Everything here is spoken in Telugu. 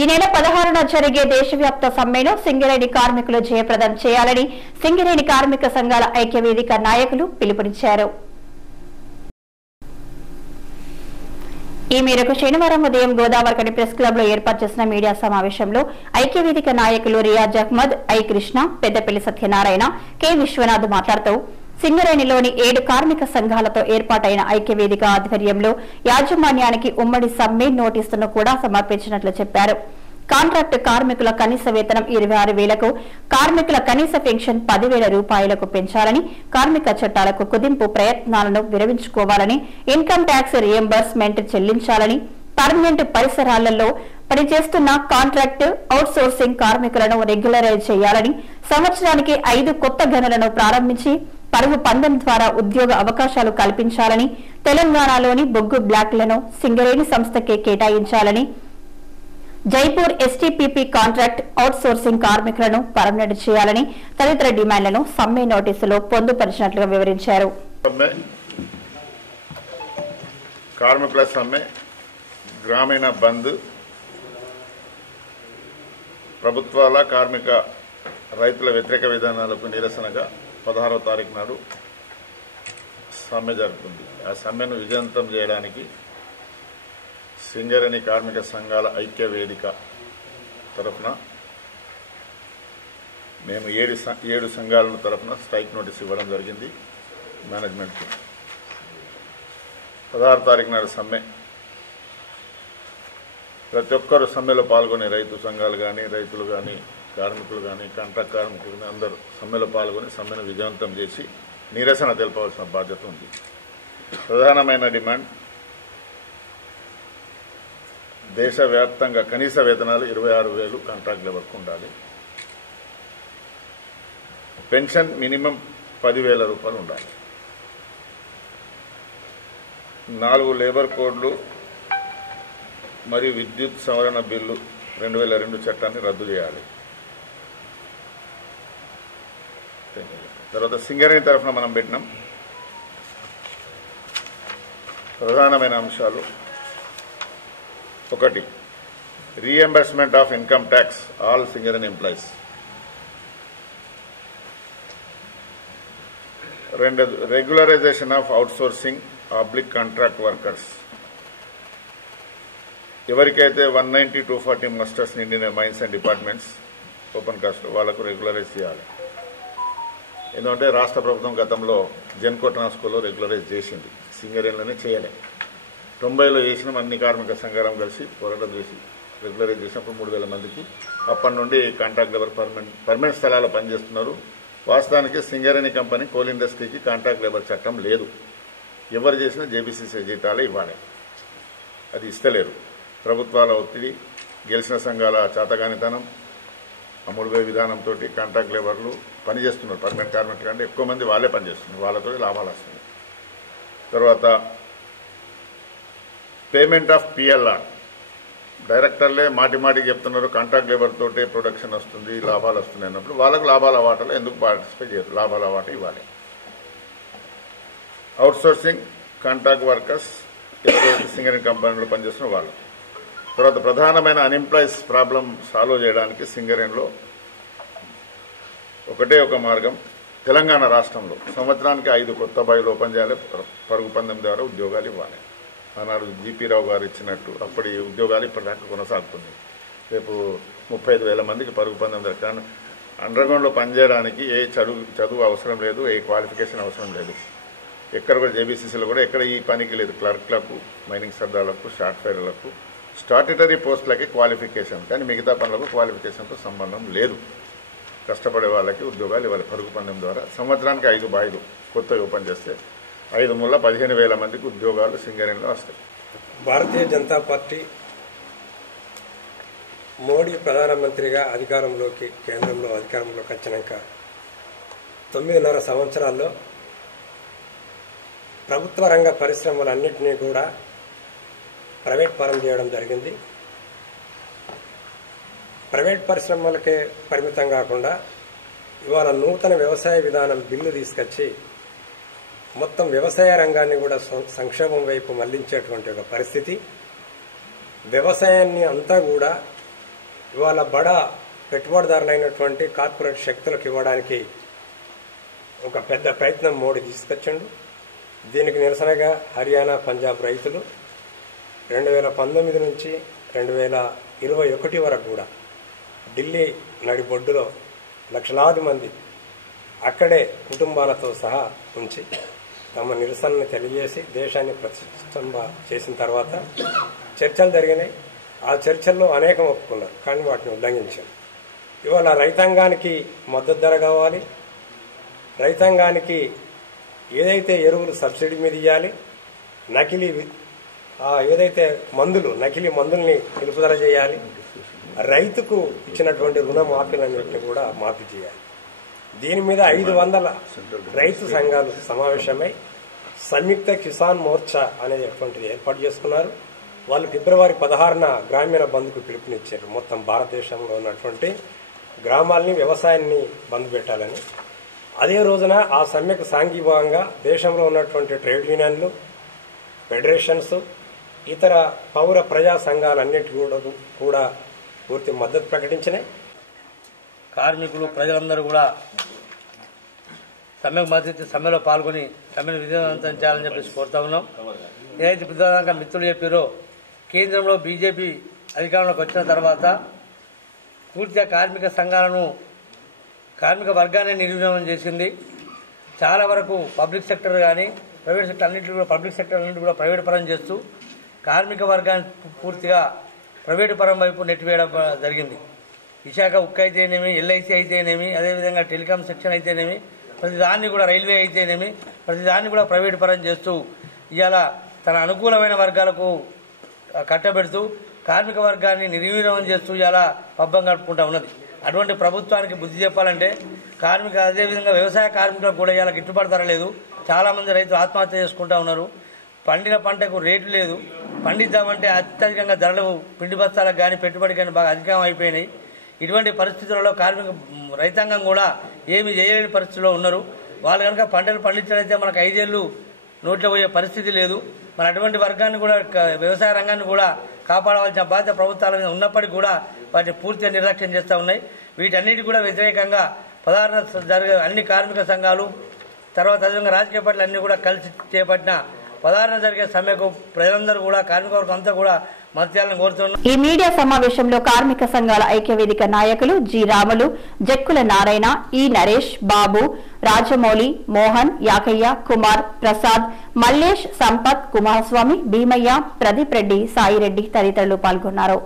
ఈ నెల 16న జరిగే దేశవ్యాప్త సమ్మెను సింగరేణి కార్మికులు జయప్రదం చేయాలని సింగరేణి కార్మిక సంఘాల ఐక్యవేదిక నాయకులు పిలుపునిచ్చారు. ఈ మేరకు శనివారం ఉదయం గోదావరిఖని ప్రెస్ క్లబ్ లో ఏర్పాటు చేసిన మీడియా సమావేశంలో ఐక్యవేదిక నాయకులు రియాజ్ అహ్మద్, ఐ కృష్ణ, పెద్దపల్లి సత్యనారాయణ, కె విశ్వనాథ్ మాట్లాడుతూ సింగరేణిలోని 7 కార్మిక సంఘాలతో ఏర్పాటైన ఐక్యవేదిక ఆధ్వర్యంలో యాజమాన్యానికి ఉమ్మడి సమ్మె నోటీసును కూడా సమర్పించినట్లు చెప్పారు. కాంట్రాక్టు కార్మికుల కనీస వేతనం 26,000కు, కార్మికుల కనీస పెన్షన్ 10,000 రూపాయలకు పెంచాలని, కార్మిక చట్టాలకు కుదింపు ప్రయత్నాలను విరమించుకోవాలని, ఇన్కమ్ ట్యాక్స్ రియంబర్స్మెంట్ చెల్లించాలని, పర్మనెంట్ పరిసరాలలో పనిచేస్తున్న కాంట్రాక్టు, అవుట్ సోర్సింగ్ కార్మికులను రెగ్యులరైజ్ చేయాలని, సంవత్సరానికి 5 కొత్త గనులను ప్రారంభించి పరుగు పందెం ద్వారా ఉద్యోగ అవకాశాలు కల్పించాలని, తెలంగాణలోని బొగ్గు బ్లాక్లను సింగరేణి సంస్థకే కేటాయించాలని, Jaipur STPP contract, out sourcing కార్మికులను పర్మనెంట్ చేయాలని తదితర డిమాండ్లను సమ్మె నోటీసులో పొందుపరిచినట్లుగా వివరించారు. కార్మికుల సమ్మె, గ్రామీణ బంద్, ప్రభుత్వాల కార్మిక రైతుల వ్యతిరేక విధానాలకు నిరసనగా 16వ తారీఖు నాడు సమ్మె జరుగుతుంది. ఆ సమ్మెను విజయవంతం చేయడానికి సింగరేణి కార్మిక సంఘాల ఐక్య వేదిక తరఫున మేము 7 సంఘాల తరఫున స్ట్రైక్ నోటీస్ ఇవ్వడం జరిగింది మేనేజ్మెంట్కి. 16 తారీఖు నాడు సమ్మె. ప్రతి ఒక్కరు సమ్మెలో పాల్గొనే రైతు సంఘాలు కానీ, రైతులు కానీ, కార్మికులు కానీ, కాంట్రాక్ట్ కార్మికులు కానీ అందరూ సమ్మెలో పాల్గొని సమ్మెను విజయవంతం చేసి నిరసన తెలపవలసిన బాధ్యత ఉంది. ప్రధానమైన డిమాండ్ దేశవ్యాప్తంగా కనీస వేతనాలు 26,000 కాంట్రాక్ట్ లేబర్కు ఉండాలి. పెన్షన్ మినిమం 10,000 రూపాయలు ఉండాలి. 4 లేబర్ కోడ్లు మరియు విద్యుత్ సవరణ బిల్లు 2002 చట్టాన్ని రద్దు చేయాలి. తర్వాత సింగరేణి తరఫున మనం పెట్టినాం ప్రధానమైన అంశాలు. 1. Reimbursement of income tax all Singareni employees. 2. Regularization of outsourcing public contract workers. ఎవరికైతే 190, 240 మస్టర్స్ నిండిన mines and departments open cast వాళ్లకు రెగ్యులరైజ్ చేయాలి. ఎందుకంటే రాష్ట్ర ప్రభుత్వం గతంలో జన్కోటనా స్కూల్లో రెగ్యులరైజ్ చేసింది, సింగరేణిలోనే చేయలే. 90లో చేసిన అన్ని కార్మిక సంఘాలం కలిసి పోరాటం చేసి రెగ్యులరైజ్ చేసినప్పుడు 3,000 మందికి. అప్పటి నుండి కాంట్రాక్ట్ లేబర్ పర్మనెంట్ స్థలాల్లో పనిచేస్తున్నారు. వాస్తవానికి సింగరేణి కంపెనీ కోల్ ఇండస్ట్రీకి కాంట్రాక్ట్ లేబర్ చట్టం లేదు. ఎవరు చేసినా జేబీసీసీ జీతాలే ఇవ్వాలి. అది ఇస్తలేరు. ప్రభుత్వాల ఒత్తిడి, గెలిచిన సంఘాల చాతగానితనం, అమ్ముడుపోయే విధానంతో కాంట్రాక్ట్ లేబర్లు పనిచేస్తున్నారు. పర్మనెంట్ కార్మికులు అంటే ఎక్కువ మంది వాళ్ళే పనిచేస్తున్నారు, వాళ్ళతో లాభాలు వస్తున్నాయి. తర్వాత పేమెంట్ ఆఫ్ పిఎల్ఆర్. డైరెక్టర్లే మాటిమాటికి చెప్తున్నారు కాంట్రాక్ట్ లేబర్ తోటే ప్రొడక్షన్ వస్తుంది, లాభాలు వస్తున్నాయి అన్నప్పుడు వాళ్ళకు లాభాల వాటాలో ఎందుకు పార్టిసిపేట్ చేయరు? లాభాల వాట ఇవ్వాలి. అవుట్సోర్సింగ్ కాంట్రాక్ట్ వర్కర్స్ ఎవరైతే సింగరేణి కంపెనీలో పనిచేస్తున్న వాళ్ళు. తర్వాత ప్రధానమైన అన్ఎంప్లాయీస్ ప్రాబ్లం సాల్వ్ చేయడానికి సింగరేణిలో ఒకటే ఒక మార్గం. తెలంగాణ రాష్ట్రంలో సంవత్సరానికి 5 కొత్త బాయిలు ఓపెన్ చేయాలి, పరుగు పందెం ద్వారా ఉద్యోగాలు ఇవ్వాలి. ఆనాడు జీపీ రావు గారు ఇచ్చినట్టు అప్పటి ఉద్యోగాలు ఇప్పటిదాకా కొనసాగుతుంది. రేపు 35,000 మందికి పరుగు పందెం ద్వారా. కానీ అండర్గ్రౌండ్లో పనిచేయడానికి ఏ చదువు అవసరం లేదు, ఏ క్వాలిఫికేషన్ అవసరం లేదు. ఎక్కడ కూడా జేబీసీసీలో కూడా ఎక్కడ ఈ పనికి లేదు. క్లర్క్లకు, మైనింగ్ సర్దార్లకు, సాఫ్ట్వేర్లకు, స్టాట్యుటరీ పోస్టులకి క్వాలిఫికేషన్, కానీ మిగతా పనులకు క్వాలిఫికేషన్తో సంబంధం లేదు. కష్టపడే వాళ్ళకి ఉద్యోగాలు ఇవ్వాలి పరుగు పందెం ద్వారా. సంవత్సరానికి 5 బాయిలు కొత్తగా ఓపెన్ చేస్తే 5 మూల 15,000 మందికి ఉద్యోగాలు సింగరేణిలో వస్తాయి. భారతీయ జనతా పార్టీ మోడీ ప్రధానమంత్రిగా కేంద్రంలో అధికారంలోకి వచ్చినాక 9.5 సంవత్సరాల్లో ప్రభుత్వ రంగ పరిశ్రమలన్నింటినీ కూడా ప్రైవేట్ పరం చేయడం జరిగింది. ప్రైవేట్ పరిశ్రమలకే పరిమితం కాకుండా ఇవాళ నూతన వ్యవసాయ విధానం బిల్లు తీసుకొచ్చి మొత్తం వ్యవసాయ రంగాన్ని కూడా సంక్షోభం వైపు మళ్లించేటువంటి ఒక పరిస్థితి. వ్యవసాయాన్ని అంతా కూడా ఇవాళ బడా పెట్టుబడిదారులైనటువంటి కార్పొరేట్ శక్తులకు ఇవ్వడానికి ఒక పెద్ద ప్రయత్నం మోడీ తీసుకొచ్చిండు. దీనికి నిరసనగా హర్యానా, పంజాబ్ రైతులు 2019 నుంచి 2021 వరకు కూడా ఢిల్లీ నడిబొడ్డులో లక్షలాది మంది అక్కడే కుటుంబాలతో సహా ఉంచి తమ నిరసనను తెలియజేసి దేశాన్ని ప్రతిష్టంభ చేసిన తర్వాత చర్చలు జరిగినాయి. ఆ చర్చల్లో అనేకం ఒప్పుకున్నారు, కానీ వాటిని ఉల్లంఘించారు. ఇవాళ రైతాంగానికి మద్దతు ధర కావాలి, రైతాంగానికి ఏదైతే ఎరువులు సబ్సిడీ మీద ఇవ్వాలి, ఏదైతే నకిలీ మందుల్ని నిలుపుదల చేయాలి, రైతుకు ఇచ్చినటువంటి రుణమాఫీలన్నింటినీ కూడా మాఫీ చేయాలి. దీని మీద 500 రైతు సంఘాలు సమావేశమై సంయుక్త కిసాన్ మోర్చా అనేటువంటిది ఏర్పాటు చేసుకున్నారు. వాళ్ళు ఫిబ్రవరి 16న గ్రామీణ బంద్కు పిలుపునిచ్చారు. మొత్తం భారతదేశంలో ఉన్నటువంటి గ్రామాలని, వ్యవసాయాన్ని బంద్ పెట్టాలని. అదే రోజున ఆ సమ్మెకు సాంఘీభావంగా దేశంలో ఉన్నటువంటి ట్రేడ్ యూనియన్లు, ఫెడరేషన్స్, ఇతర పౌర ప్రజా సంఘాలన్నిటి కూడా పూర్తి మద్దతు ప్రకటించినాయి. కార్మికులు, ప్రజలందరూ కూడా సమ్మెకు మద్దతు, సమ్మెలో పాల్గొని సమ్మెను విజయవంతం చేయాలని చెప్పేసి కోరుతా ఉన్నాం. ఏదైతే ప్రధానంగా మిత్రులు చెప్పారో, కేంద్రంలో బీజేపీ అధికారంలోకి వచ్చిన తర్వాత పూర్తిగా కార్మిక సంఘాలను, కార్మిక వర్గాన్ని నిర్వీర్యం చేసింది. చాలా వరకు పబ్లిక్ సెక్టర్ కానీ ప్రైవేట్ సెక్టర్ అన్నింటినీ కూడా, పబ్లిక్ సెక్టర్ అన్నింటినీ కూడా ప్రైవేట్ పరం చేస్తూ కార్మిక వర్గాన్ని పూర్తిగా ప్రైవేటు పరం వైపు నెట్టివేయడం జరిగింది. విశాఖ ఉక్కు అయితేనేమి, ఎల్ఐసి అయితేనేమి, అదేవిధంగా టెలికాం సెక్షన్ అయితేనేమి, ప్రతిదాన్ని కూడా, రైల్వే అయితేనేమి, ప్రతిదాన్ని కూడా ప్రైవేటు పరం చేస్తూ ఇవాళ తన అనుకూలమైన వర్గాలకు కట్టబెడుతూ కార్మిక వర్గాన్ని నిర్వీర్యం చేస్తూ ఇలా పబ్బం గడుపుకుంటా ఉన్నది. అటువంటి ప్రభుత్వానికి బుద్ధి చెప్పాలంటే అదేవిధంగా వ్యవసాయ కార్మికులకు కూడా ఇలా గిట్టుబాటు ధర లేదు. చాలామంది రైతులు ఆత్మహత్య చేసుకుంటా ఉన్నారు. పండిన పంటకు రేటు లేదు. పండిద్దామంటే అత్యధికంగా ధరలు పిండి బస్తాలకు కానీ పెట్టుబడి కానీ బాగా అధికం అయిపోయినాయి. ఇటువంటి పరిస్థితులలో రైతాంగం కూడా ఏమి చేయలేని పరిస్థితిలో ఉన్నారు. వాళ్ళు కనుక పంటలు పండించడైతే మనకు 5 ఏళ్ళు నోట్లో పోయే పరిస్థితి లేదు. మన అటువంటి వర్గాన్ని కూడా, వ్యవసాయ రంగాన్ని కూడా కాపాడవలసిన బాధ్యత ప్రభుత్వాల మీద ఉన్నప్పటికీ కూడా వాటిని పూర్తిగా నిర్లక్ష్యం చేస్తూ ఉన్నాయి. వీటన్నిటి కూడా వ్యతిరేకంగా 16న జరిగే అన్ని కార్మిక సంఘాలు, తర్వాత అదేవిధంగా రాజకీయ పార్టీలు అన్ని కూడా కలిసి చేపట్టిన 16న జరిగే సమ్మెకు ప్రజలందరూ కూడా, కార్మిక వర్గం అంతా కూడా మద్దతు కోరుతున్నారు. ఈ మీడియా సమావేశంలో కార్మిక సంఘాల ఐక్యవేదిక నాయకులు జి రాములు, జక్కుల నారాయణ, ఈ నరేష్, బాబు, రాజమౌళి, మోహన్, యాకయ్య, కుమార్, ప్రసాద్, మల్లేష్, సంపత్, కుమారస్వామి, భీమయ్య, ప్రదీప్ రెడ్డి, సాయిరెడ్డి తదితరులు పాల్గొన్నారు.